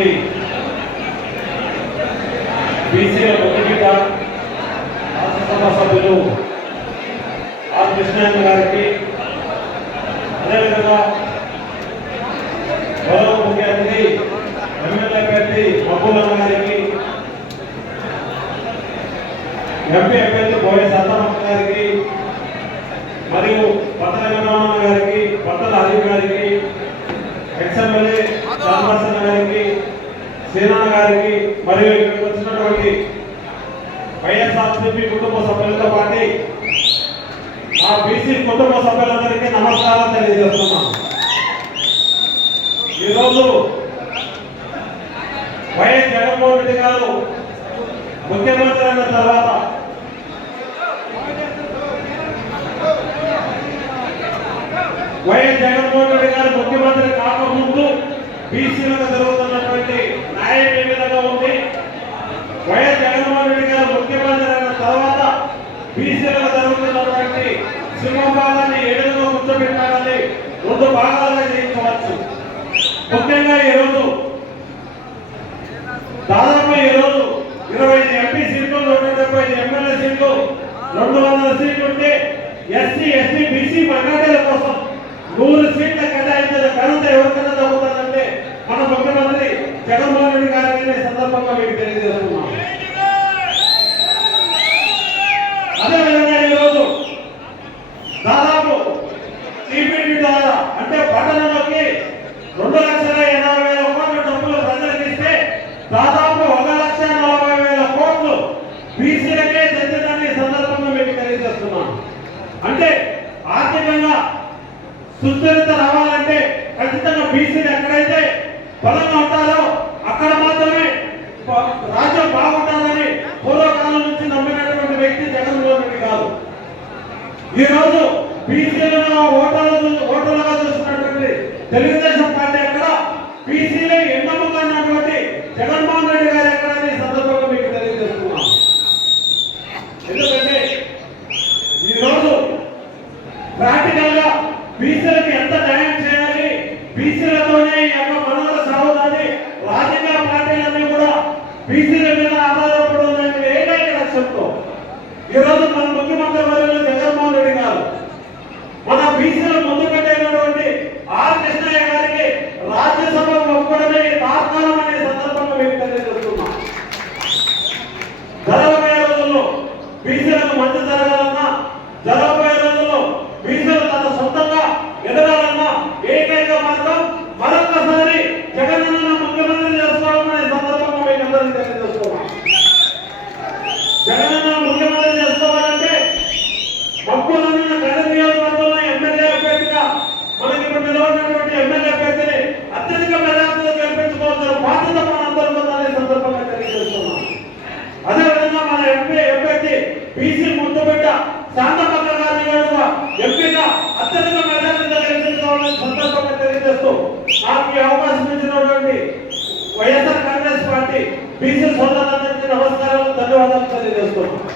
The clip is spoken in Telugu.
ఉన్నటువంటి బీసీల ముఖ్యమిత రాజ్యసభ సభ్యులు ఆర్ కృష్ణయ్య గారికి, అదేవిధంగా గౌరవ ముఖ్య అతిథి ఎమ్మెల్యే అభ్యర్థి మహబూబ్ గారికి, ఎంపీ అభ్యర్థి బోయ సత్తమ్మ గారికి, మరియు పట్టణ వెంకటరమణ గారికి, పట్టణ హరి గారికి, ఎక్స్ఎమ్మెల్యే చంద్రశేఖర్ గారికి, శ్రీనాథ్ గారికి, మరియు ఇక్కడికి వచ్చినటువంటి వైఎస్ఆర్సీపీ కుటుంబ సభ్యులతో పాటు ఆ బీసీ కుటుంబ సభ్యులందరికీ నమస్కారం తెలియజేస్తున్నాను. ఈరోజు వైఎస్ జగన్మోహన్ రెడ్డి గారు ముఖ్యమంత్రి అయిన తర్వాత వైఎస్ జగన్మోహన్ రెడ్డి గారు ముఖ్యమంత్రి కాకముందు బీసీలకు జరుగుతున్నటువంటి న్యాయం ఏ విధంగా ఉంది, వైఎస్ జగన్మోహన్ రెడ్డి గారు ముఖ్యమంత్రి అయిన తర్వాత బీసీలకు జరుగుతున్నటువంటి సింహభాగాన్ని ఏ విధంగా కూర్చోబెట్టాలని రెండు భాగాలుగా చేయించవచ్చు. ముఖ్యంగా ఈరోజు దాదాపు ఈరోజు 25 ఎంపీ సీట్లు, 175 ఎమ్మెల్యే సీట్లు, 200 సీట్లు ఉంటే ఎస్సీ ఎస్టీ బీసీ మైనార్టీల కోసం 100 సీట్ల కేటాయించిన ఘనత ఎవరికైనా దక్కుతుందంటే మన ముఖ్యమంత్రి జగన్మోహన్ రెడ్డి గారికి సందర్భంగా మీకు తెలియజేస్తున్నాం. అదేవిధంగా ఈరోజు దాదాపు టీపీటీ ద్వారా అంటే పట్టణంలోకి 2,80,000 కోట్ల డబ్బులు ప్రజలకు ఇస్తే దాదాపు 1,40,000 కోట్లు బీసీలకే చెందిందని సందర్భంగా మీకు తెలియజేస్తున్నాను. అంటే ఆర్థికంగా సుస్థిరత రావాలంటే ఖచ్చితంగా బీసీలు ఎక్కడైతే బలంగా ఉంటారో అక్కడ మాత్రమే రాజ్యం బాగుంటుందని పూర్వకాలం నుంచి నమ్మినటువంటి వ్యక్తి జగన్మోహన్ రెడ్డి గారు. ఈరోజు బీసీలను ఓటర్లుగా చూసినటువంటి తెలుగుదేశం పార్టీ ఎక్కడ, బీసీలే ఎన్నమ్మకన్నటువంటి జగన్మోహన్ రెడ్డి గారు ఎక్కడని సందర్భంగా మీకు తెలియజేస్తున్నాం. ఎందుకంటే ఈరోజు ప్రాక్టికల్ గా బీసీలకు ఎంత న్యాయం చేయాలి, బీసీలతోనే ఈ యొక్క మనుగడ సాగుతుంది, రాజకీయ పార్టీలన్నీ కూడా బీసీల మీద ఆధారపడి ఉన్నటువంటి ఏకైక లక్ష్యంతో ఈరోజు మన ముఖ్యమంత్రి వర్యులు జగన్మోహన్ రెడ్డి గారు మన బీసీల ముందు పెట్టినటువంటి ఆర్ కృష్ణయ్య గారికి రాజ్యసభ ఒప్పుకోవడమే తాత్కాలం అనే సందర్భంగా మేము తెలియజేస్తున్నాం. జరగబోయే రోజుల్లో బీసీలకు మంచి జరగాలన్నా, జరగబోయే రోజుల్లో బీసీలు తన సొంతంగా ఎదగాలన్నా ఏకైక మార్గం మరొకసారి జగనన్న ముఖ్యమంత్రి చేసుకోవాలనే సందర్భంగా మీకు అందరికీ తెలియజేస్తున్నాం. జగనన్న ముఖ్యమంత్రి చేసుకోవాలంటే మక్కువలన్న గత నియోజకవర్గంలో ఎమ్మెల్యే అభ్యర్థిగా మనకి ఇప్పుడు నిలబడినటువంటి ఎమ్మెల్యే అభ్యర్థిని అత్యధిక మెజార్టీతో గెలిపించుకోవాల్సిన బాధ్యత మనందరం ఉందనే సందర్భంగా తెలియజేస్తున్నాం. అదేవిధంగా మన ఎంపీ అభ్యర్థి బీసీ ముద్దుబిడ్డ శాంతపక్క గారిని కూడా ఎంపీగా అత్యధిక మెజార్టీతో గెలిపించుకోవాలని సందర్భంగా తెలియజేస్తూ నాకు ఈ అవకాశం ఇచ్చినటువంటి వైఎస్ఆర్ కాంగ్రెస్ పార్టీ బీసీ సోదరులందరికీ నమస్కారాలు, ధన్యవాదాలు తెలియజేస్తున్నాం.